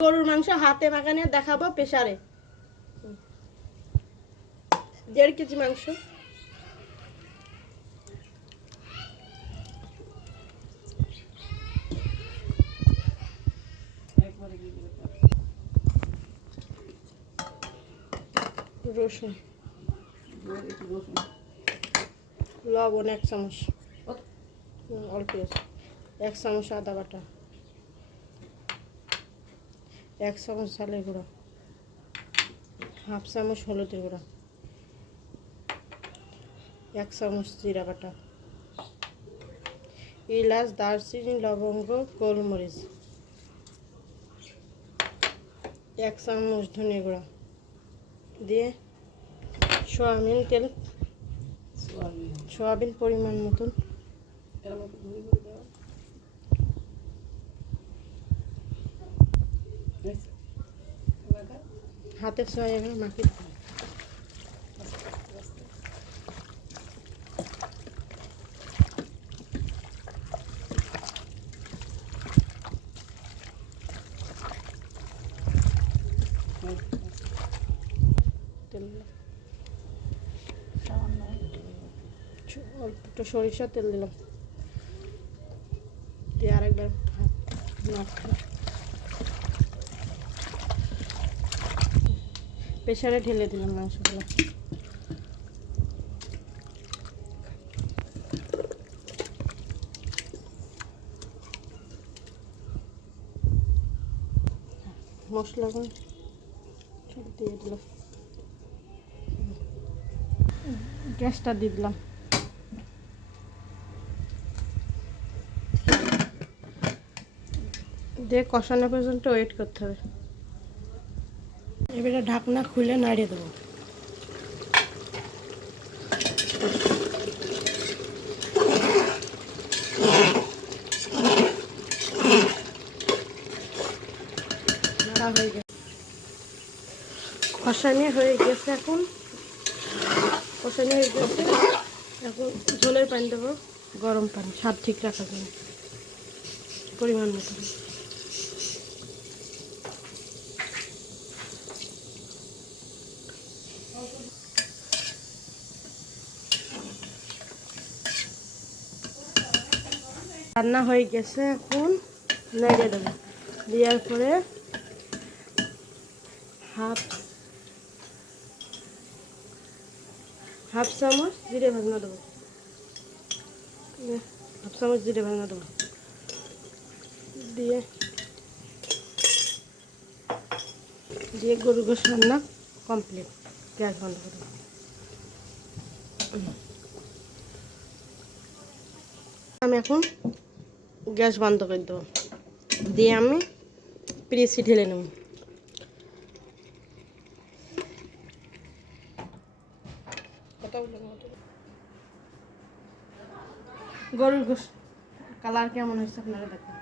গরুর মাংস হাতে মাখানে দেখাবো প্রেসারে। 1.5 কেজি মাংস। রসুন, লবণ 1 চামচ, অল্প 1 চামচ আদা বাটা, 1 চামচ ঝালের গুঁড়া, 1/2 চামচ হলুদের গুঁড়া, 1 চামচ জিরা বাটা, এলাচ, দারচিনি, লবঙ্গ, গোলমরিচ, 1 চামচ ধনে গুঁড়া দিয়ে সয়াবিন তেল, সয়াবিন পরিমাণ মতন, হাতের সয়াবিন মাখি অল্প একটু সরিষার তেল দিলাম, দিয়ে আরেকবার প্রেসারে ঢেলে দিলাম মাংসগুলো। মশলাগুলো সব দিয়ে দিলাম, গ্যাসটা দিয়ে দিলাম, দিয়ে কষানো পর্যন্ত ওয়েট করতে হবে। এবারে ঢাকনা খুলে নাড়িয়ে দেবো। নাড়া হয়ে গেছে, কষানো হয়ে গেছে। এখন কষানো হয়ে গেছে, এখন ঝোলের পানি দেবো, গরম পানি, স্বাদ ঠিক রাখার জন্য পরিমাণ মতো। রান্না হয়ে গেছে, এখন নেড়ে দেবো, দেওয়ার পরে হাফ চামচ জিরে ভাজনা দেবো, 1/2 চামচ জিরে ভাজনা দেবো, দিয়ে গরুর গোশ রান্না কমপ্লিট। গ্যাস বন্ধ করে দেবো। আমি এখন গ্যাস বন্ধ করে দেবো, দিয়ে আমি প্রেসে ঢেলে নেব। গরুর গোশ কালার কেমন হয়েছে আপনারা দেখুন।